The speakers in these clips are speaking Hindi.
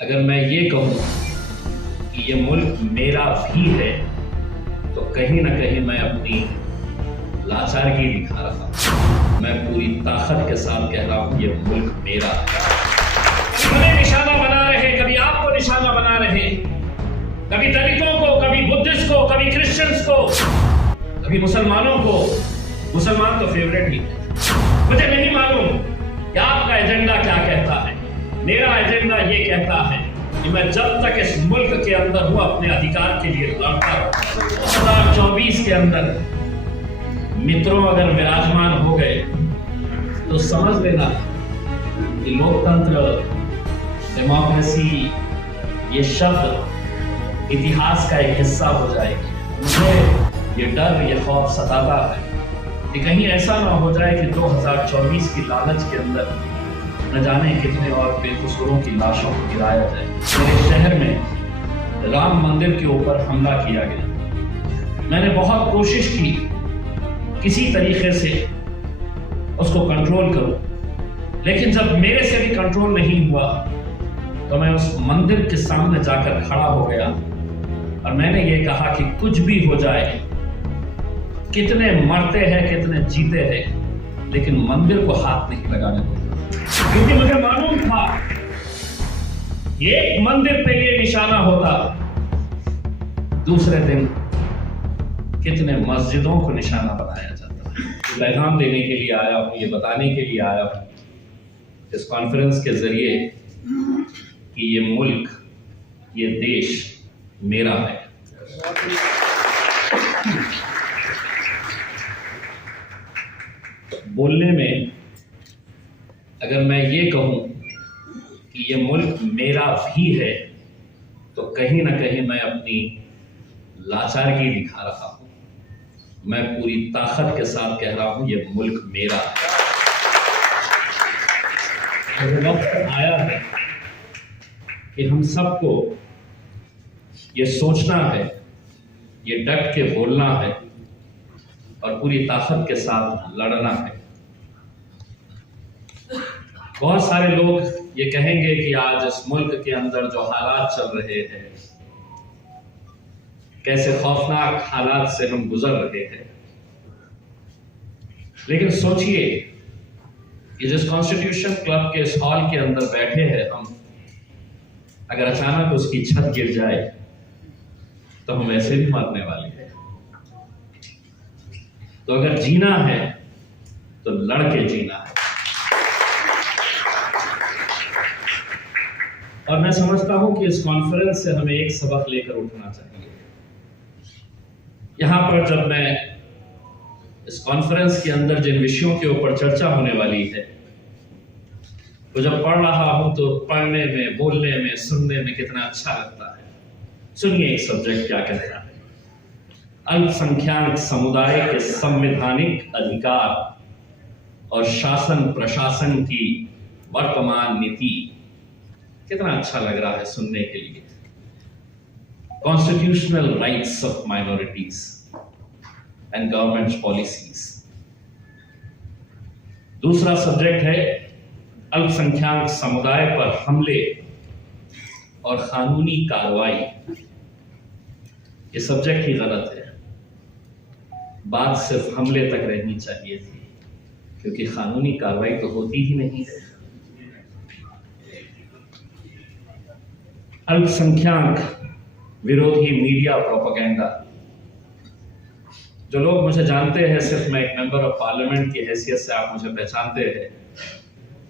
अगर मैं ये कहूँ कि ये मुल्क मेरा भी है तो कहीं ना कहीं मैं अपनी लाचारगी दिखा रहा हूँ। मैं पूरी ताकत के साथ कह रहा हूँ ये मुल्क मेरा है। हमें निशाना बना रहे, कभी आपको निशाना बना रहे, कभी दलितों को, कभी बुद्धिस्ट को, कभी क्रिश्चियंस को, कभी मुसलमानों को। मुसलमान तो फेवरेट ही है। मुझे नहीं मालूम कि आपका एजेंडा क्या कहता है। मेरा एजेंडा ये कहता है कि मैं जब तक इस मुल्क के अंदर हूं अपने अधिकार के लिए लड़ता हूं। 2024 के अंदर मित्रों अगर विराजमान हो गए तो समझ लेना कि लोकतंत्र, डेमोक्रेसी ये शब्द इतिहास का एक हिस्सा हो जाएगी। मुझे ये डर, ये खौफ सताता है कि कहीं ऐसा ना हो जाए कि 2024 की लालच के अंदर न जाने कितने और बेकसूरों की लाशों को गिराया जाए। मेरे शहर में राम मंदिर के ऊपर हमला किया गया। मैंने बहुत कोशिश की किसी तरीके से उसको कंट्रोल करूं, लेकिन जब मेरे से भी कंट्रोल नहीं हुआ तो मैं उस मंदिर के सामने जाकर खड़ा हो गया और मैंने ये कहा कि कुछ भी हो जाए, कितने मरते हैं, कितने जीते हैं, लेकिन मंदिर को हाथ नहीं लगाने दूंगा। क्योंकि मुझे मालूम था एक मंदिर पे ये निशाना होता, दूसरे दिन कितने मस्जिदों को निशाना बनाया जाता। पैगाम देने के लिए आया हूं, ये बताने के लिए आया हूं इस कॉन्फ्रेंस के जरिए कि ये मुल्क, ये देश मेरा है। बोलने में अगर मैं ये कहूँ कि ये मुल्क मेरा भी है तो कहीं ना कहीं मैं अपनी लाचारगी दिखा रहा हूँ। मैं पूरी ताकत के साथ कह रहा हूँ ये मुल्क मेरा है। वक्त आया है कि हम सबको ये सोचना है, ये डट के बोलना है और पूरी ताकत के साथ लड़ना है। बहुत सारे लोग ये कहेंगे कि आज इस मुल्क के अंदर जो हालात चल रहे हैं, कैसे खौफनाक हालात से हम गुजर रहे हैं, लेकिन सोचिए कि जिस कॉन्स्टिट्यूशन क्लब के इस हॉल के अंदर बैठे हैं हम, अगर अचानक उसकी छत गिर जाए तो हम ऐसे भी मरने वाले हैं। तो अगर जीना है तो लड़के जीना है। और मैं समझता हूं कि इस कॉन्फ्रेंस से हमें एक सबक लेकर उठना चाहिए। यहां पर जब मैं इस कॉन्फ्रेंस के अंदर जिन विषयों के ऊपर चर्चा होने वाली है, तो जब पढ़ रहा हूं तो पढ़ने में, बोलने में, सुनने में कितना अच्छा लगता है। सुनिए एक सब्जेक्ट क्या कहता है। अल्पसंख्यक समुदाय के संवैधानिक अधिकार और शासन प्रशासन की वर्तमान नीति। कितना अच्छा लग रहा है सुनने के लिए। Constitutional rights of minorities and government policies. दूसरा सब्जेक्ट है अल्पसंख्यक समुदाय पर हमले और कानूनी कार्रवाई। ये सब्जेक्ट ही गलत है। बात सिर्फ हमले तक रहनी चाहिए थी, क्योंकि कानूनी कार्रवाई तो होती ही नहीं है। अल्पसंख्यक विरोधी मीडिया प्रोपेगेंडा। जो लोग मुझे जानते हैं, सिर्फ मैं एक मेंबर ऑफ पार्लियामेंट की हैसियत से आप मुझे पहचानते हैं।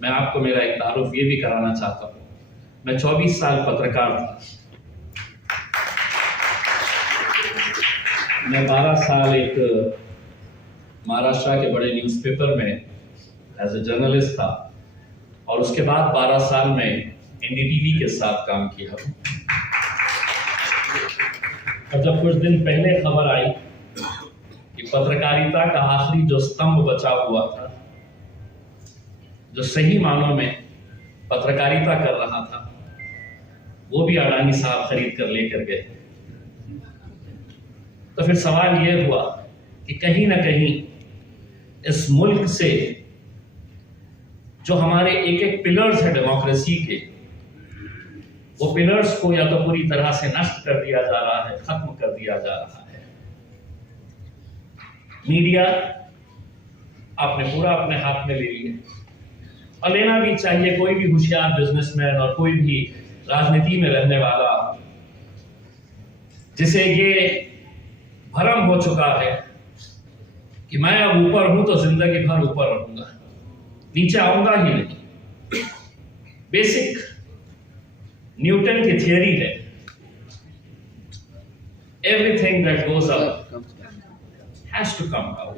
मैं आपको मेरा एक तारुफ ये भी कराना चाहता हूँ। मैं 24 साल पत्रकार था। मैं 12 साल एक महाराष्ट्र के बड़े न्यूज़पेपर में एज ए जर्नलिस्ट था और उसके बाद 12 साल में एनडीटीवी के साथ काम किया। और जब कुछ दिन पहले खबर आई कि पत्रकारिता का आखिरी जो स्तंभ बचा हुआ था, जो सही मानों में पत्रकारिता कर रहा था, वो भी अडानी साहब खरीद कर लेकर गए, तो फिर सवाल यह हुआ कि कहीं ना कहीं इस मुल्क से जो हमारे एक एक पिलर्स है डेमोक्रेसी के, वो पिलर्स को या तो पूरी तरह से नष्ट कर दिया जा रहा है, खत्म कर दिया जा रहा है। मीडिया आपने पूरा अपने हाथ में ले लिया और लेना भी चाहिए। कोई भी होशियार बिजनेसमैन और कोई भी राजनीति में रहने वाला जिसे ये भ्रम हो चुका है कि मैं अब ऊपर हूं तो जिंदगी भर ऊपर रहूंगा, नीचे आऊंगा ही नहीं। बेसिक न्यूटन की थियरी है, everything that goes up has to come down.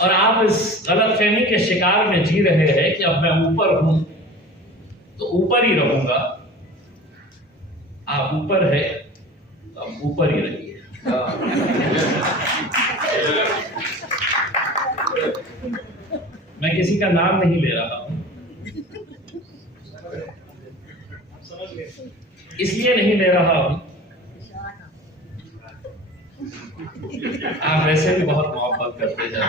और आप इस गलतफहमी के शिकार में जी रहे हैं कि अब मैं ऊपर हूं तो ऊपर ही रहूंगा। आप ऊपर है तो अब ऊपर ही रहिए। मैं किसी का नाम नहीं ले रहा हूं, इसलिए नहीं ले रहा हूं, आप वैसे भी बहुत मोहब्बत करते हैं।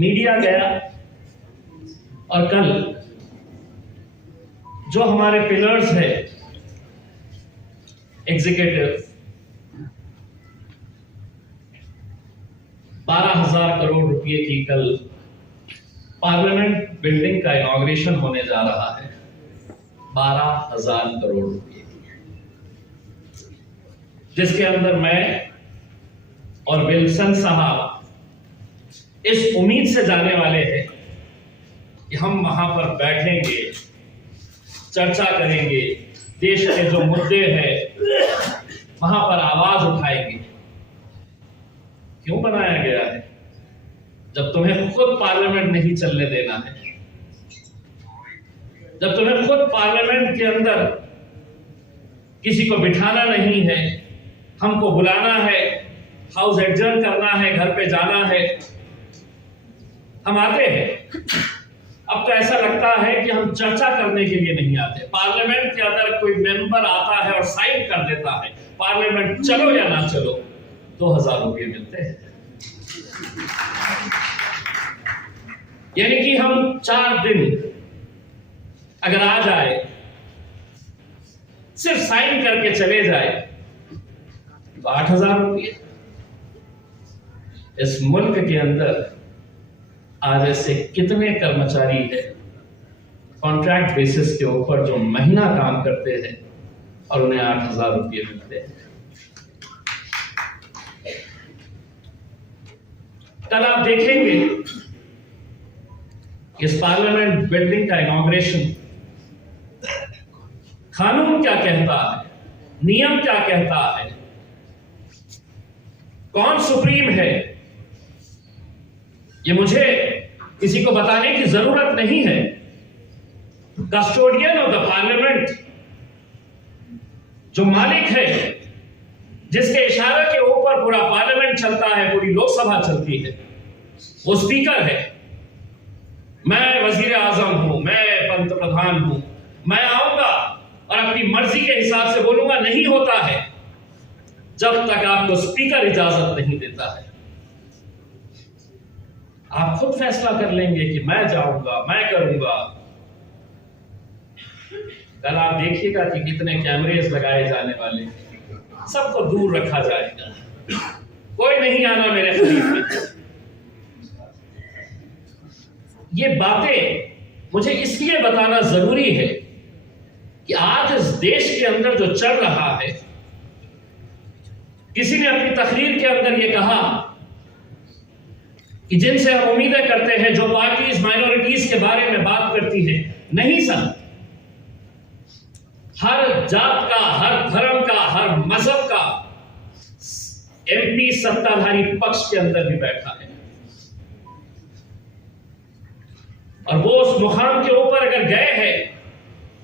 मीडिया गया और कल जो हमारे पिलर्स है एग्जीक्यूटिव, 12,000 करोड़ रुपए की कल पार्लियामेंट बिल्डिंग का इनॉग्रेशन होने जा रहा है। 12,000 करोड़ रुपए की, जिसके अंदर मैं और विल्सन साहब इस उम्मीद से जाने वाले हैं कि हम वहां पर बैठेंगे, चर्चा करेंगे, देश के जो मुद्दे हैं वहां पर आवाज उठाएंगे। क्यों बनाया गया है? जब तुम्हें खुद पार्लियामेंट नहीं चलने देना है, जब तुम्हें खुद पार्लियामेंट के अंदर किसी को बिठाना नहीं है, हमको बुलाना है, हाउस एडजर्न करना है, घर पे जाना है, हम आते हैं। अब तो ऐसा लगता है कि हम चर्चा करने के लिए नहीं आते। पार्लियामेंट के अंदर कोई मेंबर आता है और साइन कर देता है, पार्लियामेंट चलो या ना चलो, 2,000 रुपये मिलते हैं। यानी कि हम 4 दिन अगर आ जाए, सिर्फ साइन करके चले जाए तो 8,000 रुपये। इस मुल्क के अंदर आज ऐसे कितने कर्मचारी है कॉन्ट्रैक्ट बेसिस के ऊपर जो महीना काम करते हैं और उन्हें 8,000 रुपये मिलते हैं। कल आप देखेंगे इस पार्लियामेंट बिल्डिंग का इनॉग्रेशन, कानून क्या कहता है, नियम क्या कहता है, कौन सुप्रीम है, ये मुझे किसी को बताने की जरूरत नहीं है। कस्टोडियन ऑफ द पार्लियामेंट, जो मालिक है, जिसके इशारे के ऊपर पूरा पार्लियामेंट चलता है, पूरी लोकसभा चलती है, वो स्पीकर है। मैं वजीर आजम हूं, मैं पंत प्रधान हूं, मैं आऊंगा और अपनी मर्जी के हिसाब से बोलूंगा, नहीं होता है जब तक आपको स्पीकर इजाजत नहीं देता है। आप खुद फैसला कर लेंगे कि मैं जाऊंगा, मैं करूंगा। कल आप देखिएगा कि कितने कैमरेज लगाए जाने वाले, सबको दूर रखा जाएगा, कोई नहीं आना मेरे करीब में। ये बातें मुझे इसलिए बताना जरूरी है कि आज इस देश के अंदर जो चल रहा है, किसी ने अपनी तकरीर के अंदर ये कहा कि जिनसे हम उम्मीदें करते हैं, जो पार्टीज माइनॉरिटीज के बारे में बात करती है, नहीं सर, हर जात का, हर धर्म का, हर मजहब का एमपी सत्ताधारी पक्ष के अंदर भी बैठा है। और वो उस मुकाम के ऊपर अगर गए हैं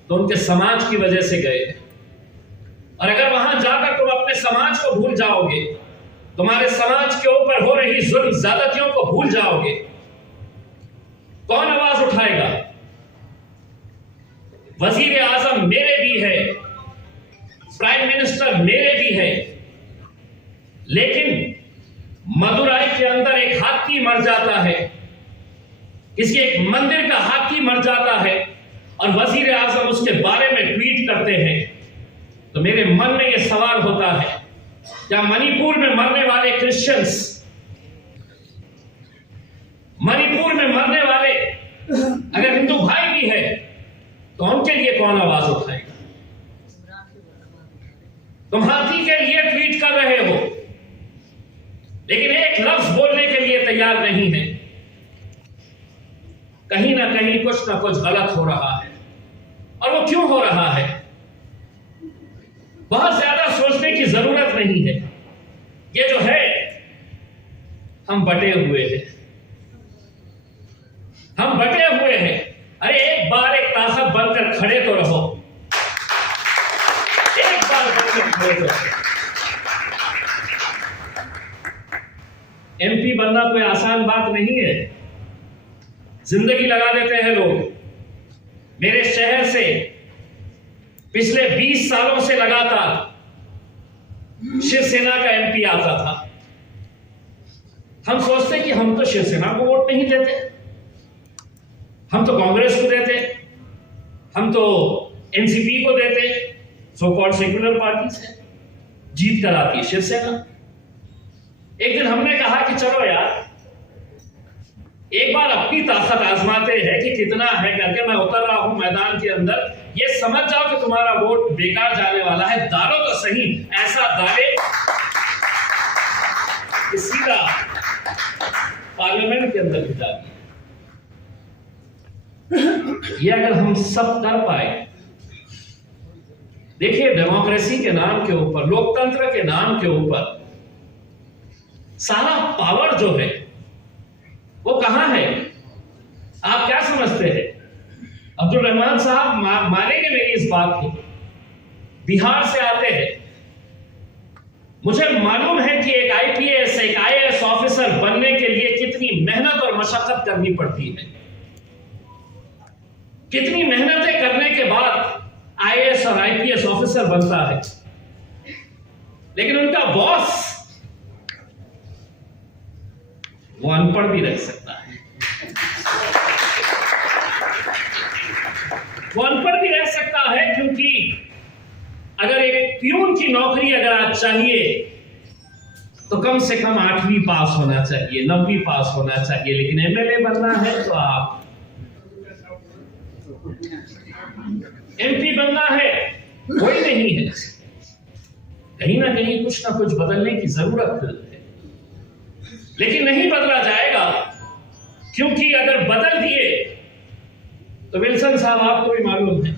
तो उनके समाज की वजह से गए हैं। और अगर वहां जाकर तुम अपने समाज को भूल जाओगे, तुम्हारे समाज के ऊपर हो रही जुल्म ज्यादतियों को भूल जाओगे, कौन आवाज उठाएगा? वजीर आजम मेरे भी है, प्राइम मिनिस्टर मेरे भी है, लेकिन मदुराई के अंदर एक हाथी मर जाता है किसी एक मंदिर का हाकी मर जाता है और वजीर आजम उसके बारे में ट्वीट करते हैं, तो मेरे मन में यह सवाल होता है, क्या मणिपुर में मरने वाले क्रिश्चियंस, मणिपुर में मरने वाले अगर हिंदू भाई भी है तो उनके लिए कौन आवाज उठाएगा? तुम हाथी के लिए ट्वीट कर रहे हो लेकिन एक लफ्ज बोलने के लिए तैयार नहीं है। कहीं ना कहीं कुछ ना कुछ गलत हो रहा है। और वो क्यों हो रहा है, बहुत ज्यादा सोचने की जरूरत नहीं है। ये जो है, हम बटे हुए हैं, हम बटे हुए हैं। अरे एक बार एक ताकत बनकर खड़े तो रहो, एक बार बनकर खड़े तो रहो। एमपी बनना कोई आसान बात नहीं है, जिंदगी लगा देते हैं लोग। मेरे शहर से पिछले 20 सालों से लगातार शिवसेना का एमपी आता था। हम सोचते कि हम तो शिवसेना को वोट नहीं देते, हम तो कांग्रेस को देते, हम तो एनसीपी को देते, सो कॉल्ड सेक्युलर पार्टी से जीत कर आती है शिवसेना। एक दिन हमने कहा कि चलो यार एक बार अपनी ताकत आजमाते हैं कि कितना है करके। मैं उतर रहा हूं मैदान के अंदर, ये समझ जाओ कि तुम्हारा वोट बेकार जाने वाला है, डालो तो सही, ऐसा डाले कि सीधा पार्लियामेंट के अंदर भिजा दिया। ये अगर हम सब कर पाए, देखिए डेमोक्रेसी के नाम के ऊपर, लोकतंत्र के नाम के ऊपर सारा पावर जो है वो कहां है? आप क्या समझते हैं? अब्दुल रहमान साहब मानेंगे मेरी इस बात को, बिहार से आते हैं। मुझे मालूम है कि एक आईपीएस, एक आईएएस ऑफिसर बनने के लिए कितनी मेहनत और मशक्कत करनी पड़ती है। कितनी मेहनतें करने के बाद आईएएस और आईपीएस ऑफिसर बनता है। लेकिन उनका बॉस वो अनपढ़ भी रह सकता है, वो अनपढ़ भी रह सकता है, क्योंकि अगर एक प्यून की नौकरी अगर आज चाहिए तो कम से कम 8वीं पास होना चाहिए, 9वीं पास होना चाहिए। लेकिन एमएलए बनना है तो आप, एमपी बनना है कोई नहीं है। कहीं ना कहीं कुछ ना कुछ बदलने की जरूरत है, लेकिन नहीं बदला जाएगा, क्योंकि अगर बदल दिए तो विल्सन साहब आपको भी मालूम है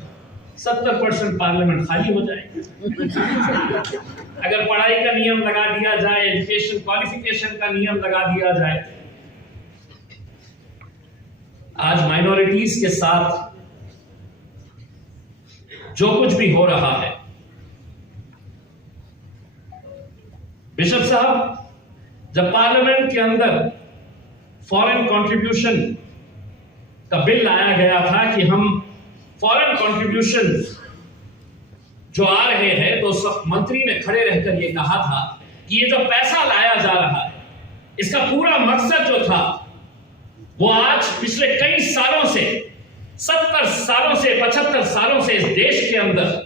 70% पार्लियामेंट खाली हो जाएगा। अगर पढ़ाई का नियम लगा दिया जाए, एजुकेशन क्वालिफिकेशन का नियम लगा दिया जाए, आज माइनॉरिटीज के साथ जो कुछ भी हो रहा है, बिशप साहब, जब पार्लियामेंट के अंदर फॉरेन कंट्रीब्यूशन का बिल लाया गया था कि हम फॉरेन कंट्रीब्यूशन जो आ रहे हैं, तो सब मंत्री ने खड़े रहकर यह कहा था कि ये जो पैसा लाया जा रहा है, इसका पूरा मकसद जो था वो आज पिछले कई सालों से, 70 सालों से, 75 सालों से इस देश के अंदर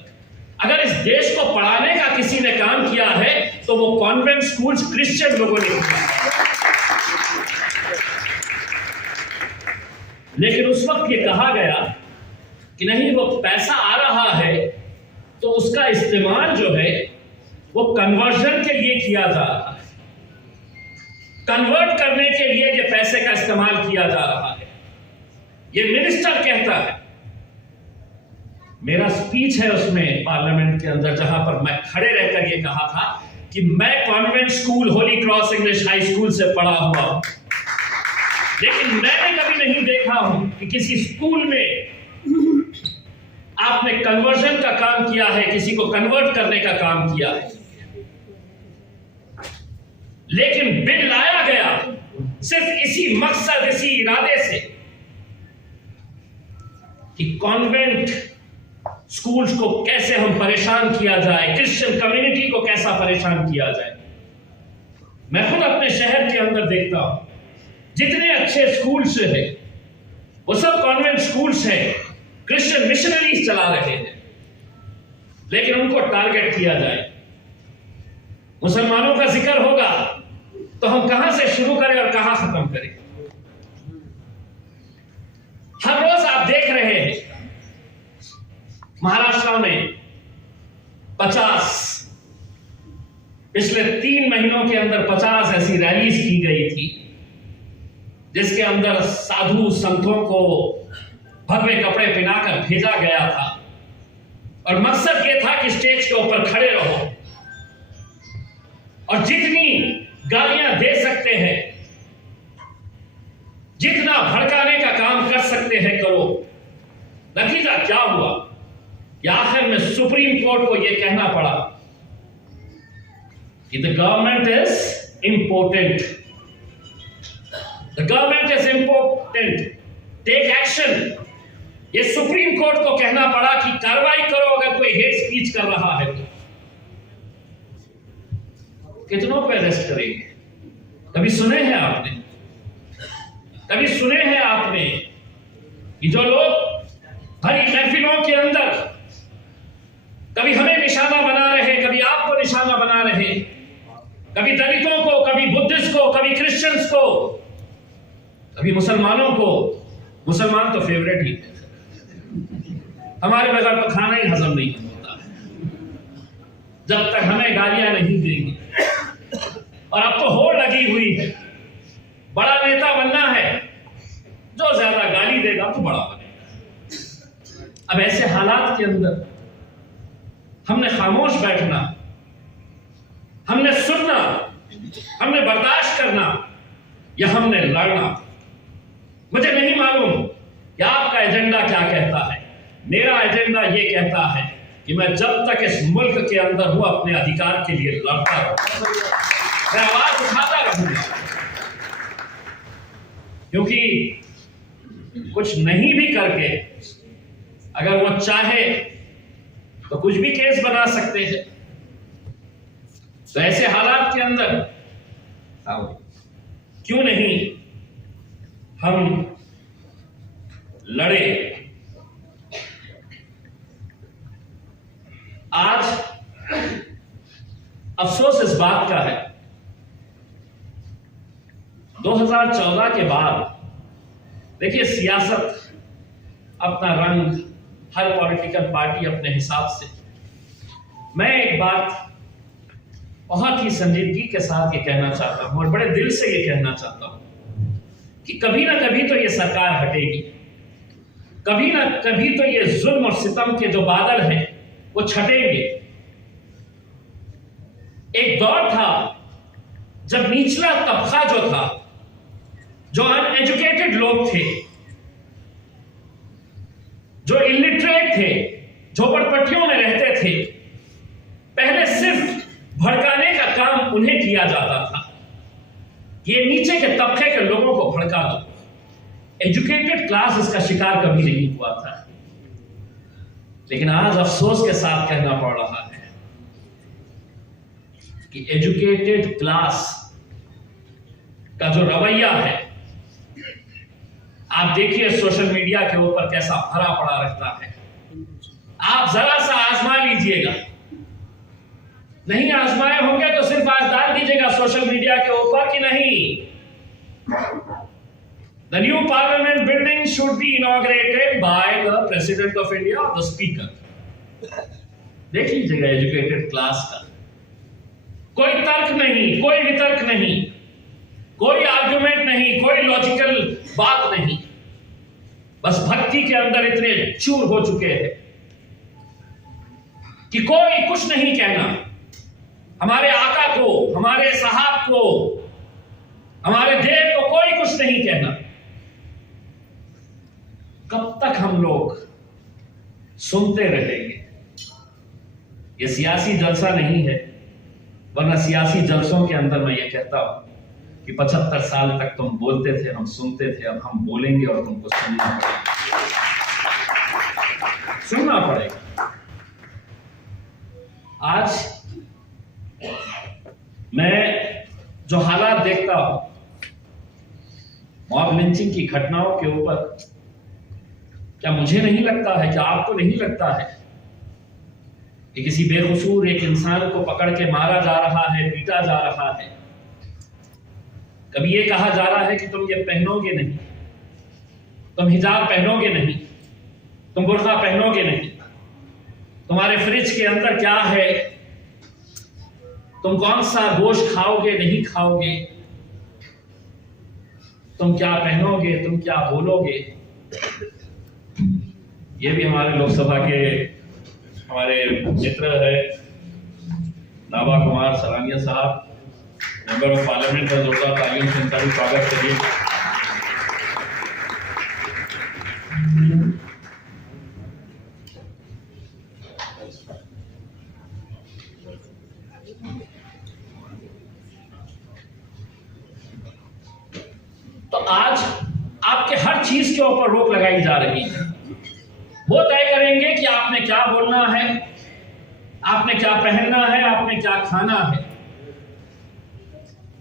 अगर इस देश को पढ़ाने का किसी ने काम किया है तो वो कॉन्वेंट स्कूल्स क्रिश्चियन लोगों ने किया। लेकिन उस वक्त ये कहा गया कि नहीं, वो पैसा आ रहा है तो उसका इस्तेमाल जो है वो कन्वर्जन के लिए किया जा रहा है, कन्वर्ट करने के लिए ये पैसे का इस्तेमाल किया जा रहा है। ये मिनिस्टर कहता है। मेरा स्पीच है उसमें पार्लियामेंट के अंदर, जहां पर मैं खड़े रहकर ये कहा था कि मैं convent school Holi cross English high school से पढ़ा हुआ हूं, लेकिन मैंने कभी नहीं देखा हूं कि किसी स्कूल में आपने कन्वर्जन का काम किया है, किसी को कन्वर्ट करने का काम किया है। लेकिन बिल लाया गया सिर्फ इसी मकसद, इसी इरादे से कि कॉन्वेंट स्कूल्स को कैसे हम परेशान किया जाए, क्रिश्चियन कम्युनिटी को कैसा परेशान किया जाए। मैं खुद अपने शहर के अंदर देखता हूं जितने अच्छे स्कूल्स हैं वो सब कॉन्वेंट स्कूल्स हैं, क्रिश्चियन मिशनरीज चला रहे हैं, लेकिन उनको टारगेट किया जाए। मुसलमानों का जिक्र होगा तो हम कहां से शुरू करें और कहां खत्म करें? हर रोज आप देख रहे हैं महाराष्ट्र में 50 पिछले 3 महीनों के अंदर 50 ऐसी रैलीज की गई थी जिसके अंदर साधु संतों को भगवे कपड़े पहनाकर भेजा गया था और मकसद यह था कि स्टेज के ऊपर खड़े रहो और जितनी गालियां दे सकते हैं, जितना भड़काने का काम कर सकते हैं करो। नतीजा क्या हुआ कि आखिर में सुप्रीम कोर्ट को यह कहना पड़ा कि the government is important, the government is important, take action. ये सुप्रीम कोर्ट को कहना पड़ा कि कार्रवाई करो अगर कोई हेट स्पीच कर रहा है तो। कितनों पे अरेस्ट करेंगे? कभी सुने हैं आपने? कभी सुने हैं आपने कि जो लोग भरी महफिलों के अंदर कभी हमें निशाना बना रहे, कभी आपको निशाना बना रहे, कभी दलितों को, कभी बुद्धिस्ट को, कभी क्रिश्चियंस को, कभी मुसलमानों को। मुसलमान तो फेवरेट ही है, हमारे बगैर तो खाना ही हजम नहीं होता जब तक हमें गालियां नहीं देंगे। और अब तो होड़ लगी हुई है, बड़ा नेता बनना है, जो ज्यादा गाली देगा तो बड़ा बनेगा। अब ऐसे हालात के अंदर हमने खामोश बैठना, हमने सुनना, हमने बर्दाश्त करना या हमने लड़ना? मुझे नहीं मालूम कि आपका एजेंडा क्या कहता है। मेरा एजेंडा यह कहता है कि मैं जब तक इस मुल्क के अंदर हूं अपने अधिकार के लिए लड़ता रहूं, मैं आवाज उठाता रहूंगा, क्योंकि कुछ नहीं भी करके अगर वो चाहे तो कुछ भी केस बना सकते हैं। तो ऐसे हालात के अंदर क्यों नहीं हम लड़े? आज अफसोस इस बात का है 2014 के बाद, देखिए सियासत अपना रंग, हर पॉलिटिकल पार्टी अपने हिसाब से। मैं एक बात बहुत ही संजीदगी के साथ ये कहना चाहता हूं और बड़े दिल से ये कहना चाहता हूं कि कभी ना कभी तो ये सरकार हटेगी, कभी ना कभी तो ये जुल्म और सितम के जो बादल हैं वो छटेंगे। एक दौर था जब निचला तबका जो था, जो अनएजुकेटेड लोग थे, जो इलिटरेट थे, झोपड़पट्टियों में रहते थे, पहले सिर्फ भड़काने का काम उन्हें किया जाता था। ये नीचे के तबके के लोगों को भड़का दो। एजुकेटेड क्लास इसका शिकार कभी नहीं हुआ था। लेकिन आज अफसोस के साथ कहना पड़ रहा है कि एजुकेटेड क्लास का जो रवैया है, आप देखिए सोशल मीडिया के ऊपर कैसा भरा पड़ा रहता है। आप जरा सा आजमा लीजिएगा, नहीं आजमाए होंगे तो सिर्फ आज डाल दीजिएगा सोशल मीडिया के ऊपर कि नहीं, the new parliament building should be inaugurated by the president of India or the speaker। देख लीजिएगा एजुकेटेड क्लास का कोई तर्क नहीं, कोई वितर्क नहीं, कोई आर्गुमेंट नहीं, कोई लॉजिकल बात नहीं, बस भक्ति के अंदर इतने चूर हो चुके हैं कि कोई कुछ नहीं कहना। हमारे आका को, हमारे साहब को, हमारे देव को कोई कुछ नहीं कहना। कब तक हम लोग सुनते रहेंगे? ये सियासी जलसा नहीं है, वरना सियासी जलसों के अंदर मैं ये कहता हूं कि 75 साल तक तुम बोलते थे, हम सुनते थे, अब हम बोलेंगे और तुमको सुनना पड़ेगा। आज मैं जो हालात देखता हूं, मॉब लिंचिंग की घटनाओं के ऊपर क्या मुझे नहीं लगता है, क्या आपको नहीं लगता है कि किसी बेकसूर एक इंसान को पकड़ के मारा जा रहा है, पीटा जा रहा है? कभी ये कहा जा रहा है कि तुम ये पहनोगे नहीं, तुम हिजाब पहनोगे नहीं, तुम बुर्का पहनोगे नहीं, तुम्हारे फ्रिज के अंदर क्या है, तुम कौन सा गोश्त खाओगे नहीं खाओगे, तुम क्या पहनोगे, तुम क्या बोलोगे। ये भी हमारे लोकसभा के हमारे मित्र है नाबा कुमार सरानिया साहब, मेंबर ऑफ पार्लियामेंट, और जोरदार तालियों से इनका भी स्वागत करिए। तो आज आपके हर चीज के ऊपर रोक लगाई जा रही है। वो तय करेंगे कि आपने क्या बोलना है, आपने क्या पहनना है, आपने क्या खाना है।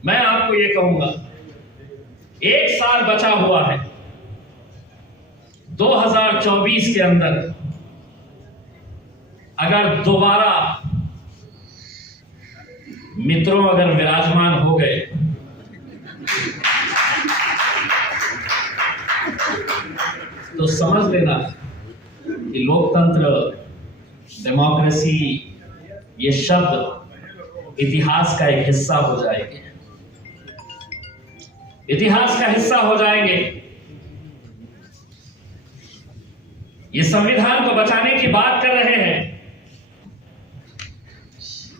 मैं आपको ये कहूंगा, 1 साल बचा हुआ है। 2024 के अंदर अगर दोबारा मित्रों अगर विराजमान हो गए तो समझ लेना कि लोकतंत्र, डेमोक्रेसी, ये शब्द इतिहास का एक हिस्सा हो जाएंगे, इतिहास का हिस्सा हो जाएंगे। ये संविधान को बचाने की बात कर रहे हैं,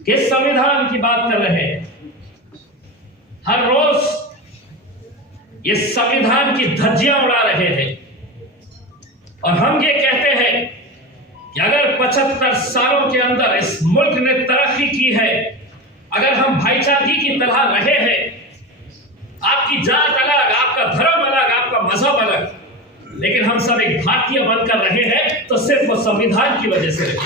किस संविधान की बात कर रहे हैं? हर रोज ये संविधान की धज्जियां उड़ा रहे हैं और हम ये कहते हैं कि अगर 75 सालों के अंदर इस मुल्क ने तरक्की की है, अगर हम भाईचारे की तरह रहे हैं, आपकी जात अलग, आपका धर्म अलग, आपका मजहब अलग, लेकिन हम सब एक भारतीय बनकर रहे हैं, तो सिर्फ वो संविधान की वजह से रहे।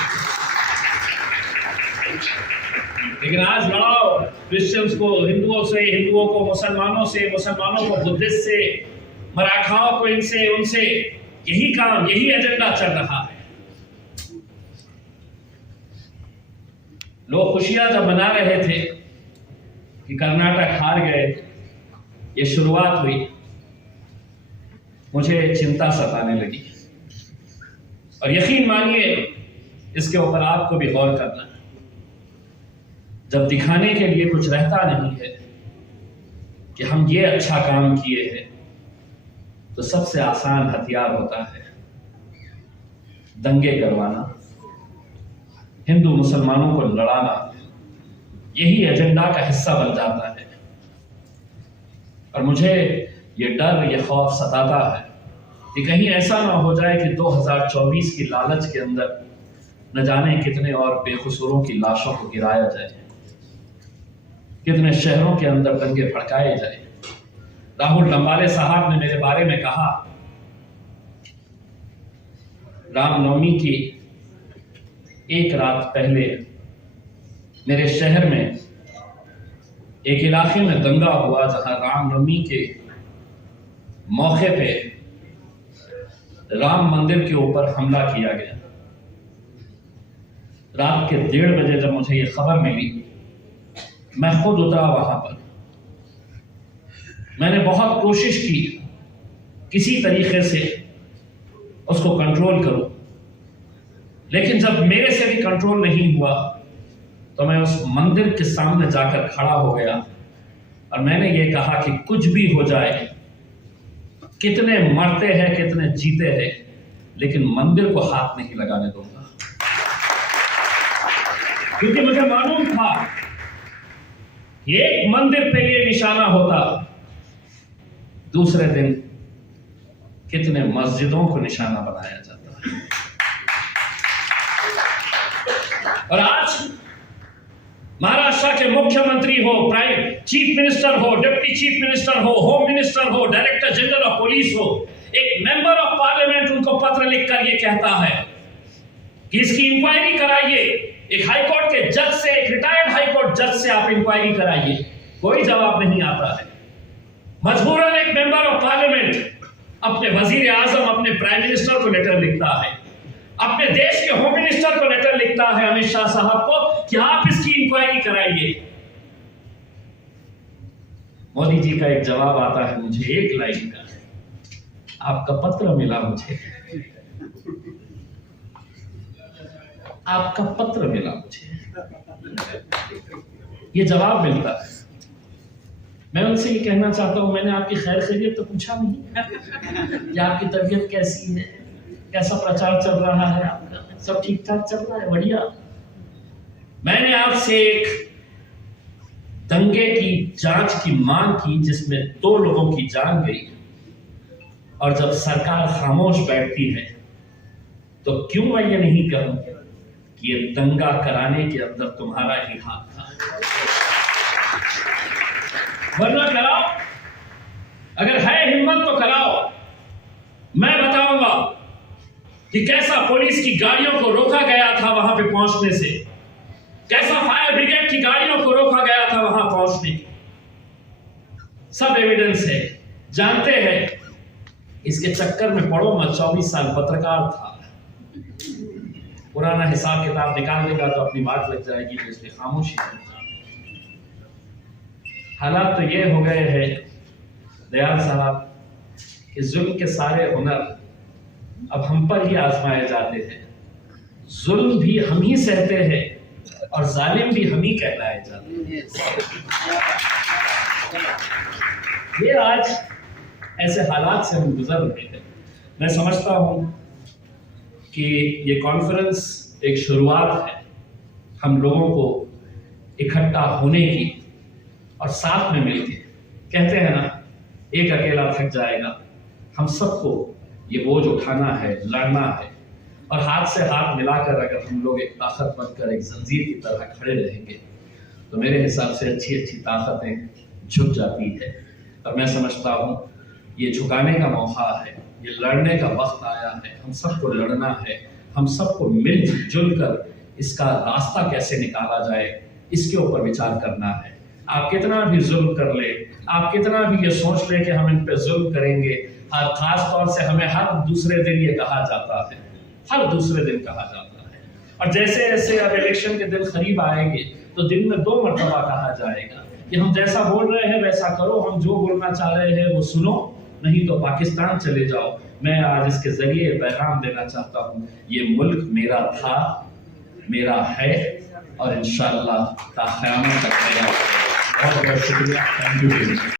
लेकिन आज लड़ाओ क्रिश्चियंस को हिंदुओं से, हिंदुओं को मुसलमानों से, मुसलमानों को बुद्धिस्ट से, मराठाओं को इनसे उनसे, यही काम, यही एजेंडा चल रहा है। लोग खुशियां जब मना रहे थे कि कर्नाटक हार गए, ये शुरुआत हुई, मुझे चिंता सताने लगी। और यकीन मानिए इसके ऊपर आपको भी गौर करना है। जब दिखाने के लिए कुछ रहता नहीं है कि हम ये अच्छा काम किए हैं, तो सबसे आसान हथियार होता है दंगे करवाना, हिंदू मुसलमानों को लड़ाना। यही एजेंडा का हिस्सा बन जाता है। और मुझे ये डर, ये खौफ सताता है कि कहीं ऐसा ना हो जाए कि 2024 की लालच के अंदर न जाने कितने और बेकसूरों की लाशों को गिराया जाए, कितने शहरों के अंदर दंगे भड़काए जाए। राहुल लंबाले साहब ने मेरे बारे में कहा, रामनवमी की एक रात पहले मेरे शहर में एक इलाके में दंगा हुआ, जहां रामनवमी के मौके पे राम मंदिर के ऊपर हमला किया गया। रात के 1:30 बजे जब मुझे ये खबर मिली, मैं खुद उतरा वहां पर। मैंने बहुत कोशिश की किसी तरीके से उसको कंट्रोल करूं, लेकिन जब मेरे से भी कंट्रोल नहीं हुआ तो मैं उस मंदिर के सामने जाकर खड़ा हो गया और मैंने ये कहा कि कुछ भी हो जाए, कितने मरते हैं, कितने जीते हैं, लेकिन मंदिर को हाथ नहीं लगाने दूंगा। क्योंकि मुझे मालूम था एक मंदिर पे ये निशाना होता, दूसरे दिन कितने मस्जिदों को निशाना बनाया जाता है। और आज महाराष्ट्र के मुख्यमंत्री हो, प्राइम चीफ मिनिस्टर हो, डिप्टी चीफ मिनिस्टर हो, होम मिनिस्टर हो, डायरेक्टर जनरल ऑफ पुलिस हो, एक मेंबर ऑफ पार्लियामेंट उनको पत्र लिखकर ये कहता है कि इसकी इंक्वायरी कराइए। एक हाईकोर्ट के जज से, एक रिटायर्ड हाईकोर्ट जज से आप इंक्वायरी कराइए, कोई जवाब नहीं आता है। मजबूरन एक मेंबर ऑफ पार्लियामेंट अपने वजीर आजम, अपने प्राइम मिनिस्टर को लेटर लिखता है, अपने देश के होम मिनिस्टर को लेटर लिखता है अमित शाह साहब को कि आप इसकी इंक्वायरी कराइए। मोदी जी का एक जवाब आता है मुझे एक लाइन का, आपका पत्र मिला मुझे, आपका पत्र मिला मुझे, ये जवाब मिलता है। मैं उनसे ये कहना चाहता हूं, मैंने आपकी खैर खैरियत तो पूछा नहीं कि आपकी तबीयत कैसी है, कैसा प्रचार चल रहा है आपका, सब ठीक ठाक चल रहा है, बढ़िया। मैंने आपसे एक दंगे की जांच की मांग की जिसमें 2 लोगों की जान गई, और जब सरकार खामोश बैठती है तो क्यों मैं ये नहीं कहूं कि ये दंगा कराने के अंदर तुम्हारा ही हाथ था। वरना कराओ, अगर है हिम्मत तो कराओ। मैं बताऊंगा कि कैसा पुलिस की गाड़ियों को रोका गया था वहां पे पहुंचने से, कैसा फायर ब्रिगेड की गाड़ियों को रोका गया था वहां पहुंचने की, सब एविडेंस है, जानते हैं। इसके चक्कर में पड़ो मैं 24 साल पत्रकार था, पुराना हिसाब किताब निकाल देगा तो अपनी बात लग जाएगी, तो इसलिए खामोशी। हालात तो ये हो गए हैं दयाल साहब कि जुल्म के सारे हुनर अब हम पर ही आजमाए जाते हैं, जुल्म भी हम ही सहते हैं और जालिम भी हम ही कहलाए जाते हैं। ये आज ऐसे हालात से हम गुजर रहे हैं। मैं समझता हूं कि ये कॉन्फ्रेंस एक शुरुआत है हम लोगों को इकट्ठा होने की, और साथ में मिलके, कहते हैं ना एक अकेला थक जाएगा, हम सबको ये बोझ उठाना है, लड़ना है, और हाथ से हाथ मिलाकर अगर हम लोग एक ताकत बनकर एक जंजीर की तरह खड़े रहेंगे तो मेरे हिसाब से अच्छी अच्छी ताकतें झुक जाती है। और मैं समझता हूँ ये झुकाने का मौका है, ये लड़ने का वक्त आया है, हम सबको लड़ना है, हम सबको मिलजुल कर इसका रास्ता कैसे निकाला जाए इसके ऊपर विचार करना है। आप कितना भी जुल्म कर ले, आप कितना भी ये सोच ले कि हम इन पे जुल्म करेंगे, खास तौर से हमें हर दूसरे दिन ये कहा जाता है, हर दूसरे दिन कहा जाता है, और जैसे जैसे अब इलेक्शन के दिन करीब आएंगे तो दिन में 2 मरतबा कहा जाएगा कि हम जैसा बोल रहे हैं वैसा करो, हम जो बोलना चाह रहे हैं वो सुनो, नहीं तो पाकिस्तान चले जाओ। मैं आज इसके जरिए पैगाम देना चाहता हूँ, ये मुल्क मेरा था, मेरा है, और इंशाअल्लाह क़यामत तक मेरा है। बहुत बहुत शुक्रिया, थैंक यू।